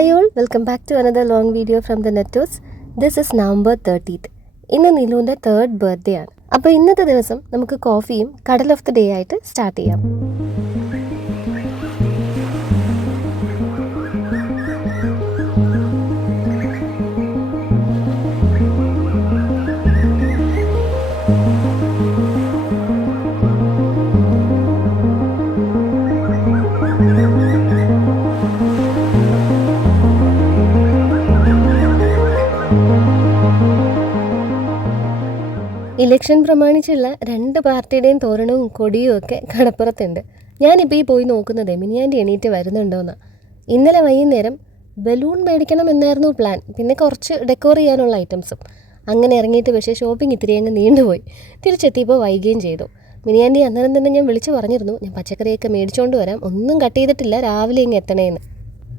Hi all, welcome back to another long video from the Nettos. This is November 30th. ഇന്ന് നിലുവിൻ്റെ 3rd birthday ആണ്. അപ്പോൾ ഇന്നത്തെ ദിവസം നമുക്ക് കോഫിയും കടൽ ഓഫ് ദി ഡേ ആയിട്ട് സ്റ്റാർട്ട് ചെയ്യാം. ഇലക്ഷൻ പ്രമാണിച്ചുള്ള 2 പാർട്ടിയുടെയും തോരണവും കൊടിയും ഒക്കെ കടപ്പുറത്തുണ്ട്. ഞാനിപ്പോൾ ഈ പോയി നോക്കുന്നത് മിനിയാൻ്റെ എണീറ്റ് വരുന്നുണ്ടോയെന്നാണ്. ഇന്നലെ വൈകുന്നേരം ബലൂൺ മേടിക്കണം എന്നായിരുന്നു പ്ലാൻ, പിന്നെ കുറച്ച് ഡെക്കോർ ചെയ്യാനുള്ള ഐറ്റംസും. അങ്ങനെ ഇറങ്ങിയിട്ട് പക്ഷേ ഷോപ്പിംഗ് ഇത്തിരി അങ്ങ് നീണ്ടുപോയി. തിരിച്ചെത്തിയപ്പോൾ വൈകുകയും ചെയ്തു. മിനിയാൻ്റെ അന്നേരം തന്നെ ഞാൻ വിളിച്ച് പറഞ്ഞിരുന്നു ഞാൻ പച്ചക്കറിയൊക്കെ മേടിച്ചുകൊണ്ട് വരാം, ഒന്നും കട്ട് ചെയ്തിട്ടില്ല, രാവിലെ ഇങ്ങ് എത്തണേന്ന്.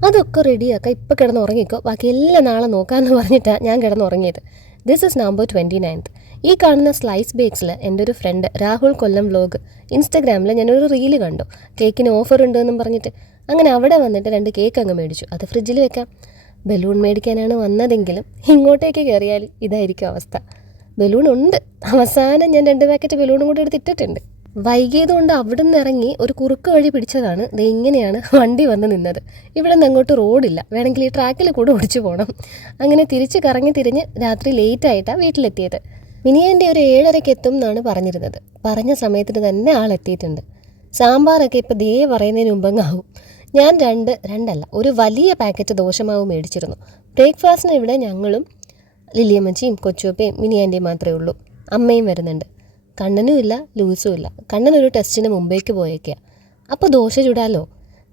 അതൊക്കെ റെഡിയാക്കാം, ഇപ്പോൾ കിടന്ന് ഉറങ്ങിക്കോ, ബാക്കി എല്ലാം നാളെ നോക്കാമെന്ന് പറഞ്ഞിട്ടാണ് ഞാൻ കിടന്നുറങ്ങിയത്. This is November 29th. ഈ കാണുന്ന സ്ലൈസ് ബേക്സിൽ എൻ്റെ ഒരു ഫ്രണ്ട് രാഹുൽ കൊല്ലം വ്ലോഗ് ഇൻസ്റ്റഗ്രാമിൽ ഞാനൊരു റീല് കണ്ടു, കേക്കിന് ഓഫർ ഉണ്ടെന്നും പറഞ്ഞിട്ട്. അങ്ങനെ അവിടെ വന്നിട്ട് 2 കേക്ക് അങ്ങ് മേടിച്ചു. അത് ഫ്രിഡ്ജിൽ വെക്കാം. ബലൂൺ മേടിക്കാനാണ് വന്നതെങ്കിലും ഇങ്ങോട്ടേക്ക് കയറിയാൽ ഇതായിരിക്കും അവസ്ഥ. ബലൂൺ ഉണ്ട്, അവസാനം ഞാൻ 2 പാക്കറ്റ് ബലൂണും കൂടെ എടുത്തിട്ടിട്ടുണ്ട്. വൈകിയതുകൊണ്ട് അവിടെ നിന്ന് ഇറങ്ങി ഒരു കുറുക്ക് വഴി പിടിച്ചതാണ്. ഇത് ഇങ്ങനെയാണ് വണ്ടി വന്ന് നിന്നത്. ഇവിടെ നിന്ന് അങ്ങോട്ട് റോഡില്ല, വേണമെങ്കിൽ ഈ ട്രാക്കിൽ കൂടെ ഓടിച്ചു പോകണം. അങ്ങനെ തിരിച്ച് കറങ്ങി തിരിഞ്ഞ് രാത്രി ലേറ്റായിട്ടാണ് വീട്ടിലെത്തിയത്. മിനിയാൻ്റെ ഒരു 7:30 എത്തും എന്നാണ് പറഞ്ഞിരുന്നത്. പറഞ്ഞ സമയത്തിന് തന്നെ ആളെത്തിയിട്ടുണ്ട്. സാമ്പാറൊക്കെ ഇപ്പോൾ ദേ പറയുന്നതിന് മുമ്പങ്ങാവും. ഞാൻ രണ്ടല്ല ഒരു വലിയ പാക്കറ്റ് ദോശമാവ് മേടിച്ചിരുന്നു. ബ്രേക്ക്ഫാസ്റ്റിന് ഇവിടെ ഞങ്ങളും ലില്ലിയമ്മച്ചിയും കൊച്ചുപ്പയും മിനിയാൻ്റെയും മാത്രമേ ഉള്ളൂ. അമ്മയും വരുന്നുണ്ട്. കണ്ണനും ഇല്ല, ലൂസും ഇല്ല. കണ്ണനൊരു ടെസ്റ്റിന് മുമ്പേക്ക് പോയേക്കാണ്. അപ്പോൾ ദോശ ചുടാലോ.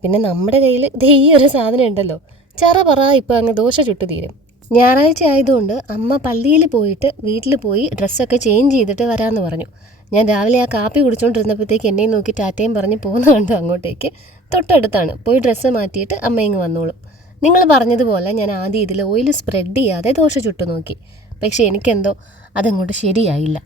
പിന്നെ നമ്മുടെ കയ്യിൽ ദേ ഈ ഒരു സാധനം ഉണ്ടല്ലോ, ചറ പറ ഇപ്പോൾ അങ്ങ് ദോശ ചുട്ടു തീരും. ഞായറാഴ്ച ആയതുകൊണ്ട് അമ്മ പള്ളിയിൽ പോയിട്ട് വീട്ടിൽ പോയി ഡ്രസ്സൊക്കെ ചേഞ്ച് ചെയ്തിട്ട് വരാമെന്ന് പറഞ്ഞു. ഞാൻ രാവിലെ ആ കാപ്പി കുടിച്ചുകൊണ്ടിരുന്നപ്പോഴത്തേക്ക് എന്നെയും നോക്കി ടാറ്റയും പറഞ്ഞ് പോകുന്ന കണ്ടു അങ്ങോട്ടേക്ക്. തൊട്ടടുത്താണ്, പോയി ഡ്രസ്സ് മാറ്റിയിട്ട് അമ്മ ഇങ്ങ് വന്നോളും. നിങ്ങൾ പറഞ്ഞതുപോലെ ഞാൻ ആദ്യം ഇതിൽ ഓയിൽ സ്പ്രെഡ് ചെയ്യാതെ ദോശ ചുട്ടു നോക്കി. പക്ഷേ എനിക്കെന്തോ അതങ്ങോട്ട് ശരിയായില്ല.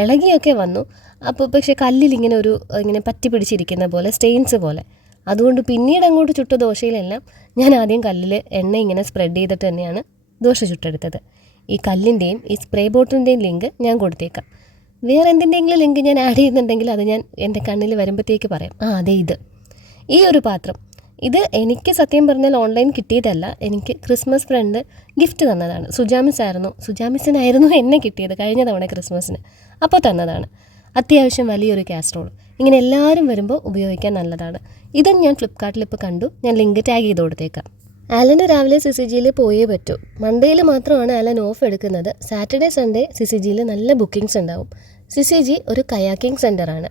ഇളകിയൊക്കെ വന്നു. അപ്പോൾ പക്ഷേ കല്ലിലിങ്ങനെ ഇങ്ങനെ പറ്റി പിടിച്ചിരിക്കുന്ന പോലെ, സ്റ്റെയിൻസ് പോലെ. അതുകൊണ്ട് പിന്നീട് അങ്ങോട്ട് ചുട്ട ദോശയിലെല്ലാം ഞാൻ ആദ്യം കല്ലിൽ എണ്ണ ഇങ്ങനെ സ്പ്രെഡ് ചെയ്തിട്ട് തന്നെയാണ് ദോശ ചുട്ടെടുത്തത്. ഈ കല്ലിൻ്റെയും ഈ സ്പ്രേ ബോട്ടിലിൻ്റെയും ലിങ്ക് ഞാൻ കൊടുത്തേക്കാം. വേറെ എന്തിൻ്റെയെങ്കിലും ലിങ്ക് ഞാൻ ആഡ് ചെയ്യുന്നുണ്ടെങ്കിൽ അത് ഞാൻ എൻ്റെ കണ്ണിൽ വരുമ്പോഴത്തേക്ക് പറയാം. അതെ, ഈ ഒരു പാത്രം ഇത് എനിക്ക് സത്യം പറഞ്ഞാൽ ഓൺലൈൻ കിട്ടിയതല്ല, എനിക്ക് ക്രിസ്മസ് ഫ്രണ്ട് ഗിഫ്റ്റ് തന്നതാണ്. സുജാമിസിനായിരുന്നു എന്നെ കിട്ടിയത് കഴിഞ്ഞ തവണ ക്രിസ്മസിന്. അപ്പോൾ തന്നതാണ്. അത്യാവശ്യം വലിയൊരു കാസ്ട്രോൾ. ഇങ്ങനെ എല്ലാവരും വരുമ്പോൾ ഉപയോഗിക്കാൻ നല്ലതാണ്. ഇതും ഞാൻ ഫ്ലിപ്കാർട്ടിൽ ഇപ്പോൾ കണ്ടു, ഞാൻ ലിങ്ക് ടാഗ് ചെയ്ത് കൊടുത്തേക്കാം. ആലന് രാവിലെ സിസിജിയിൽ പോയേ പറ്റൂ. മൺഡേയിൽ മാത്രമാണ് ആലൻ ഓഫ് എടുക്കുന്നത്. സാറ്റർഡേ സൺഡേ സിസിജിയിൽ നല്ല ബുക്കിങ്സ് ഉണ്ടാവും. സിസിജി ഒരു കയാക്കിംഗ് സെൻ്ററാണ്.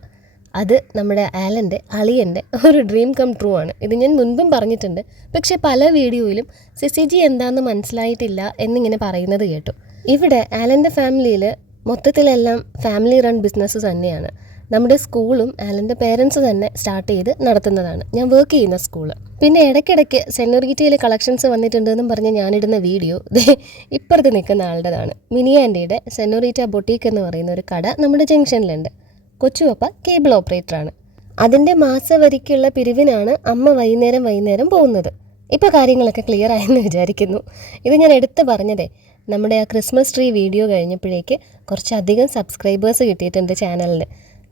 അത് നമ്മുടെ ആലൻ്റെ അളിയൻ്റെ ഒരു ഡ്രീം കം ട്രൂ ആണ്. ഇത് ഞാൻ മുൻപും പറഞ്ഞിട്ടുണ്ട്. പക്ഷേ പല വീഡിയോയിലും സിസിജി എന്താണെന്ന് മനസ്സിലായിട്ടില്ല എന്നിങ്ങനെ പറയുന്നത് കേട്ടു. ഇവിടെ ആലൻ്റെ ഫാമിലിയിൽ മൊത്തത്തിലെല്ലാം ഫാമിലി റൺ ബിസിനസ് തന്നെയാണ്. നമ്മുടെ സ്കൂളും ആലൻ്റെ പേരൻസ് തന്നെ സ്റ്റാർട്ട് ചെയ്ത് നടത്തുന്നതാണ്, ഞാൻ വർക്ക് ചെയ്യുന്ന സ്കൂള്. പിന്നെ ഇടയ്ക്കിടയ്ക്ക് സെനോറിറ്റയിൽ കളക്ഷൻസ് വന്നിട്ടുണ്ടെന്നും പറഞ്ഞ് ഞാനിടുന്ന വീഡിയോ ഇപ്പുറത്ത് നിൽക്കുന്ന ആളുടേതാണ്. മിനിയാൻ്റെയുടെ സെനോറിറ്റ ബൊട്ടീക്ക് എന്ന് പറയുന്ന ഒരു കട നമ്മുടെ ജംഗ്ഷനിലുണ്ട്. കൊച്ചുപപ്പ കേബിൾ ഓപ്പറേറ്ററാണ്. അതിൻ്റെ മാസവരിക്കുള്ള പിരിവിനാണ് അമ്മ വൈകുന്നേരം പോകുന്നത്. ഇപ്പോൾ കാര്യങ്ങളൊക്കെ ക്ലിയർ ആയെന്ന് വിചാരിക്കുന്നു. ഇത് ഞാൻ എടുത്ത് പറഞ്ഞതേ നമ്മുടെ ആ ക്രിസ്മസ് ട്രീ വീഡിയോ കഴിഞ്ഞപ്പോഴേക്ക് കുറച്ചധികം സബ്സ്ക്രൈബേഴ്സ് കിട്ടിയിട്ടുണ്ട് ചാനലിന്.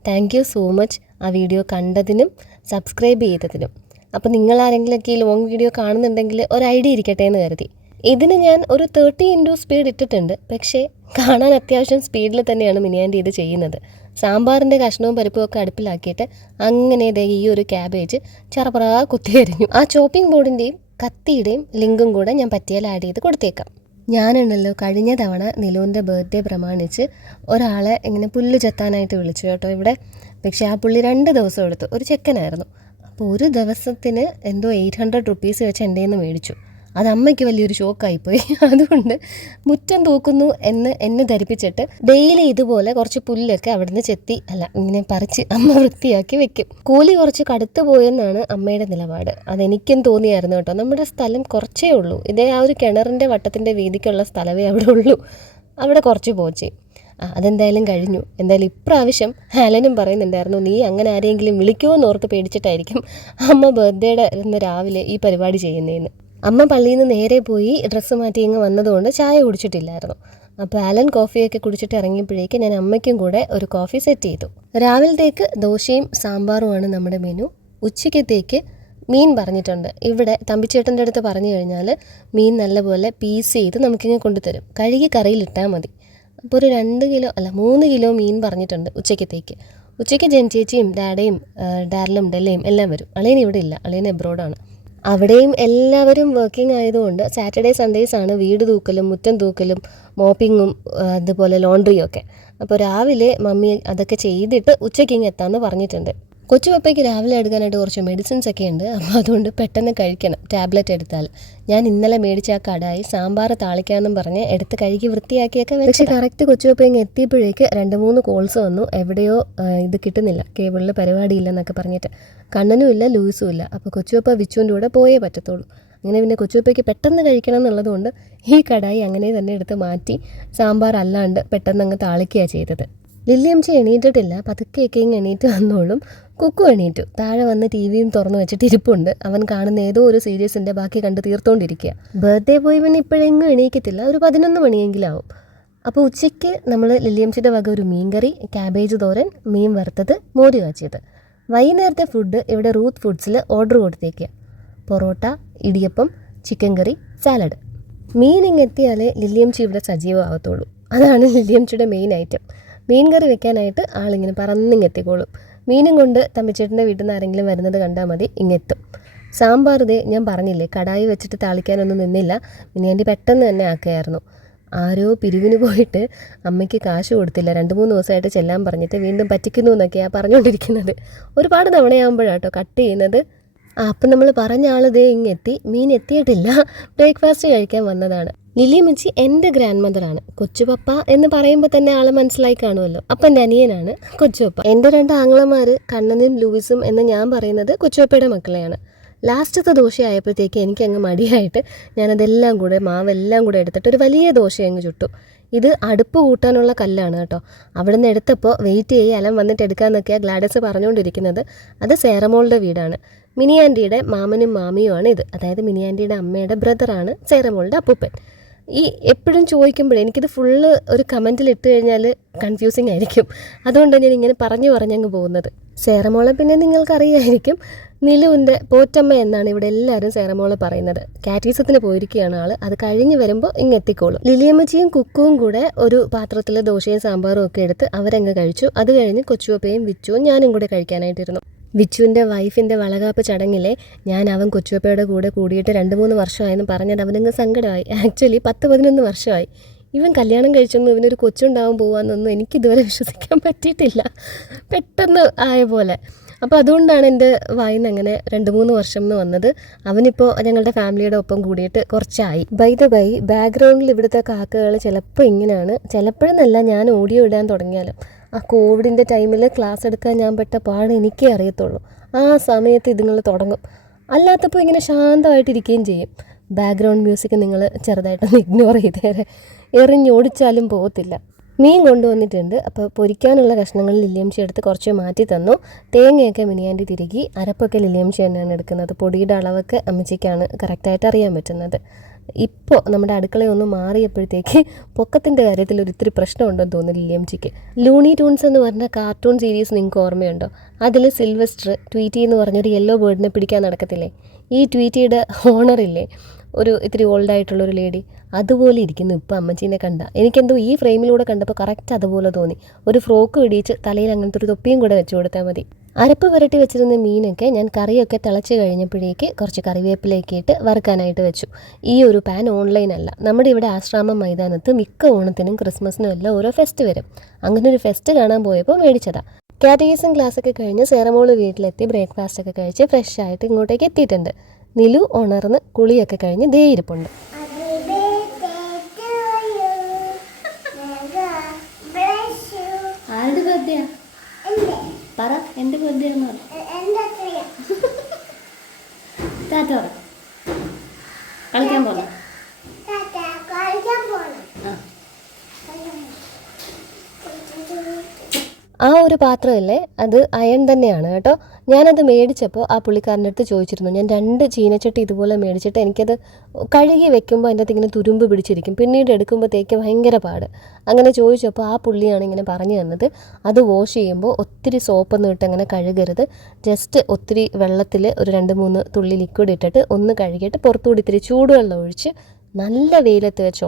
താങ്ക് യു സോ മച്ച് ആ വീഡിയോ കണ്ടതിനും സബ്സ്ക്രൈബ് ചെയ്തതിനും. അപ്പോൾ നിങ്ങളാരെങ്കിലൊക്കെ ഈ ലോങ് വീഡിയോ കാണുന്നുണ്ടെങ്കിൽ ഒരു ഐഡിയ ഇരിക്കട്ടെ എന്ന് കരുതി. ഇതിന് ഞാൻ ഒരു 30x സ്പീഡ് ഇട്ടിട്ടുണ്ട്. പക്ഷേ കാണാൻ അത്യാവശ്യം സ്പീഡിൽ തന്നെയാണ് മിനിയാൻ്റെ ഇത് ചെയ്യുന്നത്. സാമ്പാറിൻ്റെ കഷ്ണവും പരിപ്പും ഒക്കെ അടുപ്പിലാക്കിയിട്ട് അങ്ങനെ ഈ ഒരു ക്യാബേജ് ചറപറ കുത്തി എറിഞ്ഞു. ആ ചോപ്പിംഗ് ബോർഡിൻ്റെയും കത്തിയുടെയും ലിങ്കും കൂടെ ഞാൻ പറ്റിയാൽ ആഡ് ചെയ്ത് കൊടുത്തേക്കാം. ഞാനുണ്ടല്ലോ കഴിഞ്ഞ തവണ നിലുവിൻ്റെ ബർത്ത്ഡേ പ്രമാണിച്ച് ഒരാളെ ഇങ്ങനെ പുല്ല് ചെത്താനായിട്ട് വിളിച്ചു കേട്ടോ ഇവിടെ. പക്ഷേ ആ പുള്ളി 2 ദിവസം എടുത്തു. ഒരു ചെക്കനായിരുന്നു. അപ്പോൾ ഒരു ദിവസത്തിന് എന്തോ 800 rupees വെച്ച് എൻ്റെ നിന്ന് മേടിച്ചു. അത് അമ്മയ്ക്ക് വലിയൊരു ഷോക്കായിപ്പോയി. അതുകൊണ്ട് മുറ്റം തൂക്കുന്നു എന്നെ ധരിപ്പിച്ചിട്ട് ഡെയിലി ഇതുപോലെ കുറച്ച് പുല്ലൊക്കെ അവിടുന്ന് ഇങ്ങനെ പറിച്ച് അമ്മ വൃത്തിയാക്കി വെക്കും. കൂലി കുറച്ച് കടുത്തു പോയെന്നാണ് അമ്മയുടെ നിലപാട്. അതെനിക്കും തോന്നിയായിരുന്നു കേട്ടോ. നമ്മുടെ സ്ഥലം കുറച്ചേ ഉള്ളൂ. ഇതേ ആ ഒരു കിണറിൻ്റെ വട്ടത്തിൻ്റെ വീതിക്കുള്ള സ്ഥലമേ അവിടെ ഉള്ളൂ. അവിടെ കുറച്ച് പോച്ചേ. അതെന്തായാലും കഴിഞ്ഞു. എന്തായാലും ഇപ്രാവശ്യം ആലനും പറയുന്നുണ്ടായിരുന്നു നീ അങ്ങനെ ആരെങ്കിലും വിളിക്കുമോ എന്നോർത്ത് പേടിച്ചിട്ടായിരിക്കും അമ്മ ബർത്ത്ഡേയുടെ ഇന്ന് രാവിലെ ഈ പരിപാടി ചെയ്യുന്നതെന്ന്. അമ്മ പള്ളിയിൽ നിന്ന് നേരെ പോയി ഡ്രസ്സ് മാറ്റി ഇങ്ങ് വന്നതുകൊണ്ട് ചായ കുടിച്ചിട്ടില്ലായിരുന്നു. അപ്പോൾ ആലൻ കോഫിയൊക്കെ കുടിച്ചിട്ട് ഇറങ്ങിയപ്പോഴേക്ക് ഞാൻ അമ്മയ്ക്കും കൂടെ ഒരു കോഫി സെറ്റ് ചെയ്തു. രാവിലത്തേക്ക് ദോശയും സാമ്പാറുമാണ് നമ്മുടെ മെനു. ഉച്ചയ്ക്കത്തേക്ക് മീൻ പറഞ്ഞിട്ടുണ്ട്. ഇവിടെ തമ്പിച്ചേട്ടൻ്റെ അടുത്ത് പറഞ്ഞു കഴിഞ്ഞാൽ മീൻ നല്ലപോലെ പീസ് ചെയ്ത് നമുക്കിങ്ങനെ കൊണ്ടുതരും. കഴുകി കറിയിലിട്ടാൽ മതി. അപ്പോൾ ഒരു 3 കിലോ മീൻ പറഞ്ഞിട്ടുണ്ട് ഉച്ചയ്ക്കത്തേക്ക്. ഉച്ചയ്ക്ക് ജെൻചേച്ചിയും ഡാഡയും ഡാരലും ഡെല്ലയും എല്ലാം വരും. അളിയൻ ഇവിടെ ഇല്ല, അളിയൻ എബ്രോഡാണ്. അവിടെയും എല്ലാവരും വർക്കിംഗ് ആയതുകൊണ്ട് സാറ്റർഡേ സൺഡേസ് ആണ് വീട് തൂക്കലും മുറ്റം തൂക്കലും മോപ്പിങ്ങും അതുപോലെ ലോണ്ട്രിയും ഒക്കെ. അപ്പോൾ രാവിലെ മമ്മി അതൊക്കെ ചെയ്തിട്ട് ഉച്ചയ്ക്ക് ഇങ്ങ് എത്താമെന്ന് പറഞ്ഞിട്ടുണ്ട്. കൊച്ചുപപ്പയ്ക്ക് രാവിലെ എടുക്കാനായിട്ട് കുറച്ച് മെഡിസിൻസ് ഒക്കെ ഉണ്ട്. അപ്പോൾ അതുകൊണ്ട് പെട്ടെന്ന് കഴിക്കണം ടാബ്ലറ്റ് എടുത്താൽ. ഞാൻ ഇന്നലെ മേടിച്ച ആ കടായി സാമ്പാർ താളിക്കാമെന്നും പറഞ്ഞ് എടുത്ത് കഴുകി വൃത്തിയാക്കിയൊക്കെ പക്ഷേ കറക്റ്റ് കൊച്ചുപപ്പ ഇങ്ങ് എത്തിയപ്പോഴേക്ക് 2-3 കോൾസ് വന്നു. എവിടെയോ ഇത് കിട്ടുന്നില്ല, കേബിളിൽ പരിപാടിയില്ലെന്നൊക്കെ പറഞ്ഞിട്ട്. കണ്ണനും ഇല്ല, ലൂയിസും ഇല്ല. അപ്പോൾ കൊച്ചുപപ്പ വിച്ചുവിൻ്റെ കൂടെ പോയേ പറ്റത്തുള്ളൂ. അങ്ങനെ പിന്നെ കൊച്ചുപപ്പയ്ക്ക് പെട്ടെന്ന് കഴിക്കണം എന്നുള്ളതുകൊണ്ട് ഈ കടായി അങ്ങനെ തന്നെ എടുത്ത് മാറ്റി സാമ്പാർ അല്ലാണ്ട് പെട്ടെന്ന് അങ്ങ് താളിക്കുകയാണ് ചെയ്തത്. ലില്ലിയമ്മച്ചി എണീറ്റിട്ടില്ല, പതുക്കെയൊക്കെ ഇങ്ങ് എണീറ്റ് വന്നോളും. കുക്കു എണീറ്റു. താഴെ വന്ന് ടി വിയും തുറന്നു വെച്ചിട്ട് ഇരിപ്പുണ്ട്. അവൻ കാണുന്ന ഏതോ ഒരു സീരീസിൻ്റെ ബാക്കി കണ്ട് തീർത്തുകൊണ്ടിരിക്കുക. ബർത്ത്ഡേ പോയി പിന്നെ ഇപ്പോഴെങ്ങും എണീക്കത്തില്ല, ഒരു 11 മണിയെങ്കിലും ആവും. അപ്പോൾ ഉച്ചയ്ക്ക് നമ്മൾ ലില്ലിയമ്മച്ചിയുടെ വക ഒരു മീൻകറി, ക്യാബേജ് തോരൻ, മീൻ വറുത്തത്, മോര് കാച്ചിയത്. വൈകുന്നേരത്തെ ഫുഡ് ഇവിടെ റൂത്ത് ഫുഡ്സിൽ ഓർഡർ കൊടുത്തേക്കുക. Parotta, idiyappam, chicken curry, salad. മീൻ ഇങ്ങെത്തിയാലേ ലില്ലിയമ്മച്ചി ഇവിടെ സജീവമാകത്തുള്ളൂ. അതാണ് ലില്ലിയമ്മച്ചിയുടെ മെയിൻ ഐറ്റം. മീൻ കറി വെക്കാനായിട്ട് ആളിങ്ങനെ പറന്നിങ്ങെത്തിക്കോളും. മീനും കൊണ്ട് തമ്പിച്ചേട്ടൻ്റെ വീട്ടിൽ നിന്ന് ആരെങ്കിലും വരുന്നത് കണ്ടാൽ മതി, ഇങ്ങെത്തും. സാമ്പാർ ഇതേ ഞാൻ പറഞ്ഞില്ലേ, കടായി വെച്ചിട്ട് താളിക്കാനൊന്നും നിന്നില്ല. പിന്നെ എൻ്റെ പെട്ടെന്ന് തന്നെ ആക്കുകയായിരുന്നു. ആരോ പിരിവിന് പോയിട്ട് അമ്മയ്ക്ക് കാശ് കൊടുത്തില്ല, 2-3 ദിവസമായിട്ട് ചെല്ലാൻ പറഞ്ഞിട്ട് വീണ്ടും പറ്റിക്കുന്നു എന്നൊക്കെയാണ് പറഞ്ഞുകൊണ്ടിരിക്കുന്നത്. ഒരുപാട് തവണയാകുമ്പോഴാട്ടോ കട്ട് ചെയ്യുന്നത്. അപ്പം നമ്മൾ പറഞ്ഞ ആൾ ഇതേ ഇങ്ങെത്തി. മീൻ എത്തിയിട്ടില്ല, ബ്രേക്ക്ഫാസ്റ്റ് കഴിക്കാൻ വന്നതാണ്. ലില്ലിയമ്മച്ചി എൻ്റെ ഗ്രാൻഡ് മദറാണ്. കൊച്ചുപപ്പ എന്ന് പറയുമ്പോൾ തന്നെ ആൾ മനസ്സിലായി കാണുമല്ലോ. അപ്പം എൻ്റെ അനിയനാണ് കൊച്ചുപപ്പ. എൻ്റെ 2 ആങ്ങളമാർ കണ്ണനും ലൂയിസും എന്ന് ഞാൻ പറയുന്നത് കൊച്ചുപപ്പയുടെ മക്കളെയാണ്. ലാസ്റ്റത്തെ ദോശയായപ്പോഴത്തേക്ക് എനിക്കങ്ങ് മടിയായിട്ട് ഞാനതെല്ലാം കൂടെ മാവെല്ലാം കൂടെ എടുത്തിട്ട് ഒരു വലിയ ദോശ അങ്ങ് ചുട്ടു. ഇത് അടുപ്പ് കൂട്ടാനുള്ള കല്ലാണ് കേട്ടോ. അവിടെ നിന്ന് എടുത്തപ്പോൾ വെയിറ്റ് ചെയ്യും, അലം വന്നിട്ട് എടുക്കാമെന്നൊക്കെയാണ് ഗ്ലാഡസ് പറഞ്ഞുകൊണ്ടിരിക്കുന്നത്. അത് സേറമോളുടെ വീടാണ്. മിനി ആൻറ്റിയുടെ മാമനും മാമിയുമാണ് ഇത്. അതായത് മിനി ആൻറ്റിയുടെ അമ്മയുടെ ബ്രദറാണ് സേറമോളുടെ അപ്പൂപ്പൻ. ഈ എപ്പോഴും ചോദിക്കുമ്പോഴേ എനിക്കിത് ഫുള്ള് ഒരു കമൻറ്റിൽ ഇട്ട് കഴിഞ്ഞാൽ കൺഫ്യൂസിങ് ആയിരിക്കും. അതുകൊണ്ടാണ് ഞാൻ ഇങ്ങനെ പറഞ്ഞങ്ങ് പോകുന്നത്. സേറമോളെ പിന്നെ നിങ്ങൾക്കറിയായിരിക്കും, നിലുവിൻ്റെ പോറ്റമ്മ എന്നാണ് ഇവിടെ എല്ലാവരും സേറമോളെ പറയുന്നത്. കാറ്റീസത്തിന് പോയിരിക്കുകയാണ് ആൾ. അത് കഴിഞ്ഞ് വരുമ്പോൾ ഇങ്ങെത്തിക്കോളും. ലില്ലിയമ്മച്ചിയും കുക്കുവും കൂടെ ഒരു പാത്രത്തിൽ ദോശയും സാമ്പാറും ഒക്കെ എടുത്ത് അവരങ്ങ് കഴിച്ചു. അത് കഴിഞ്ഞ് കൊച്ചുവപ്പയും വിച്ചുവും ഞാനും കൂടെ കഴിക്കാനായിട്ടിരുന്നു. വിച്ചുവിൻ്റെ വൈഫിൻ്റെ വളകാപ്പ് ചടങ്ങിലെ അവൻ കൊച്ചുവപ്പയുടെ കൂടെ കൂടിയിട്ട് 2-3 വർഷമായെന്ന് പറഞ്ഞത് അവനങ്ങ് സങ്കടമായി. ആക്ച്വലി 10-11 വർഷമായി. ഇവൻ കല്യാണം കഴിച്ചൊന്നും ഇവനൊരു കൊച്ചുണ്ടാവാൻ പോകാമെന്നൊന്നും എനിക്കിതുവരെ വിശ്വസിക്കാൻ പറ്റിയിട്ടില്ല, പെട്ടെന്ന് ആയ പോലെ. അപ്പോൾ അതുകൊണ്ടാണ് എൻ്റെ വായിൽ നിന്ന് അങ്ങനെ 2-3 വർഷം എന്ന് വന്നത്. അവനിപ്പോൾ ഞങ്ങളുടെ ഫാമിലിയുടെ ഒപ്പം കൂടിയിട്ട് കുറച്ചായി. ബൈ ബാക്ക്ഗ്രൗണ്ടിൽ ഇവിടുത്തെ കാക്കകൾ ചിലപ്പോൾ ഇങ്ങനെയാണ്, ചിലപ്പോഴെന്നല്ല ഞാൻ ഓഡിയോ ഇടാൻ തുടങ്ങിയാലും. ആ കോവിഡിൻ്റെ ടൈമിൽ ക്ലാസ് എടുക്കാൻ ഞാൻ പെട്ട പാട് എനിക്കേ അറിയത്തുള്ളൂ. ആ സമയത്ത് ഇതുങ്ങൾ തുടങ്ങും. അല്ലാത്തപ്പോൾ ഇങ്ങനെ ശാന്തമായിട്ടിരിക്കുകയും ചെയ്യും. ബാക്ക്ഗ്രൗണ്ട് മ്യൂസിക് നിങ്ങൾ ചെറുതായിട്ടൊന്ന് ഇഗ്നോർ ചെയ്തേരെ, എറിഞ്ഞോടിച്ചാലും പോകത്തില്ല. മീൻ കൊണ്ടുവന്നിട്ടുണ്ട്. അപ്പോൾ പൊരിക്കാനുള്ള കഷ്ണങ്ങൾ ലില്ലിയമ്മച്ചി എടുത്ത് കുറച്ച് മാറ്റി തന്നു. തേങ്ങയൊക്കെ മിനിയാൻറ്റി തിരുകി, അരപ്പൊക്കെ ലില്ലിയമ്മച്ചി തന്നെയാണ് എടുക്കുന്നത്. പൊടിയുടെ അളവൊക്കെ അമ്മച്ചിക്കാണ് കറക്റ്റായിട്ട് അറിയാൻ പറ്റുന്നത്. ഇപ്പോൾ നമ്മുടെ അടുക്കളയൊന്ന് മാറിയപ്പോഴത്തേക്ക് പൊക്കത്തിൻ്റെ കാര്യത്തിൽ ഒരിത്തിരി പ്രശ്നമുണ്ടെന്ന് തോന്നുന്നു ലില്ലിയമ്മച്ചിക്ക്. ലൂണി ട്യൂൺസ് എന്ന് പറഞ്ഞ കാർട്ടൂൺ സീരീസ് നിങ്ങൾക്ക് ഓർമ്മയുണ്ടോ? അതിൽ സിൽവസ്റ്റർ ട്വീറ്റി എന്ന് പറഞ്ഞൊരു യെല്ലോ ബേർഡിനെ പിടിക്കാൻ നടക്കത്തില്ലേ? ഈ ട്വീറ്റിയുടെ ഓണറില്ലേ, ഒരു ഇത്തിരി ഓൾഡായിട്ടുള്ളൊരു ലേഡി, അതുപോലെ ഇരിക്കുന്നു ഇപ്പോൾ അമ്മച്ചീനെ കണ്ട. എനിക്കെന്തോ ഈ ഫ്രെയിമിലൂടെ കണ്ടപ്പോൾ കറക്റ്റ് അതുപോലെ തോന്നി. ഒരു ഫ്രോക്ക് ഇടിയിച്ച് തലയിൽ അങ്ങനത്തെ ഒരു തൊപ്പിയും കൂടെ വെച്ച് കൊടുത്താൽ മതി. അരപ്പ് പുരട്ടി വെച്ചിരുന്ന മീനൊക്കെ ഞാൻ കറിയൊക്കെ തിളച്ച് കഴിഞ്ഞപ്പോഴേക്ക് കുറച്ച് കറിവേപ്പിലേക്ക് ഇട്ട് വറുക്കാനായിട്ട് വെച്ചു. ഈ ഒരു പാൻ ഓൺലൈനല്ല, നമ്മുടെ ഇവിടെ ആശ്രാമം മൈതാനത്ത് മിക്ക ഓണത്തിനും ക്രിസ്മസിനും എല്ലാം ഓരോ ഫെസ്റ്റ് വരും. അങ്ങനെ ഒരു ഫെസ്റ്റ് കാണാൻ പോയപ്പോൾ മേടിച്ചതാണ്. കാറ്റഗീസും ക്ലാസ്സൊക്കെ കഴിഞ്ഞ് സേറമോള് വീട്ടിലെത്തി ബ്രേക്ക്ഫാസ്റ്റൊക്കെ കഴിച്ച് ഫ്രഷ് ആയിട്ട് ഇങ്ങോട്ടേക്ക് എത്തിയിട്ടുണ്ട്. നിലു ഉണർന്ന് കുളിയൊക്കെ കഴിഞ്ഞ് ദേ ഇരിപ്പുണ്ട്. ആരുടെ ബർത്ത്ഡേയാ? പറ, എൻ്റെ ബർത്ത്ഡേ എന്ന് പറ. ടാറ്റ പറ. കളിക്കാൻ പോണം. ആ ഒരു പാത്രമല്ലേ അത് അയൺ തന്നെയാണ് കേട്ടോ. ഞാനത് മേടിച്ചപ്പോൾ ആ പുള്ളിക്കാരൻ്റെ അടുത്ത് ചോദിച്ചിരുന്നു, ഞാൻ 2 ചീനച്ചട്ടി ഇതുപോലെ മേടിച്ചിട്ട് എനിക്കത് കഴുകി വെക്കുമ്പോൾ അതിൻ്റെ അകത്ത് ഇങ്ങനെ തുരുമ്പ് പിടിച്ചിരിക്കും, പിന്നീട് എടുക്കുമ്പോഴത്തേക്ക് ഭയങ്കര പാട്. അങ്ങനെ ചോദിച്ചപ്പോൾ ആ പുള്ളിയാണ് ഇങ്ങനെ പറഞ്ഞു തന്നത്, അത് വാഷ് ചെയ്യുമ്പോൾ ഒത്തിരി സോപ്പൊന്നും ഇട്ട് അങ്ങനെ കഴുകരുത്, ജസ്റ്റ് ഒത്തിരി വെള്ളത്തിൽ ഒരു 2-3 തുള്ളി ലിക്വിഡ് ഇട്ടിട്ട് ഒന്ന് കഴുകിയിട്ട് പുറത്തുകൂടി ഇത്തിരി ചൂടുവെള്ളം ഒഴിച്ച് നല്ല വെയിലത്ത് വെച്ച്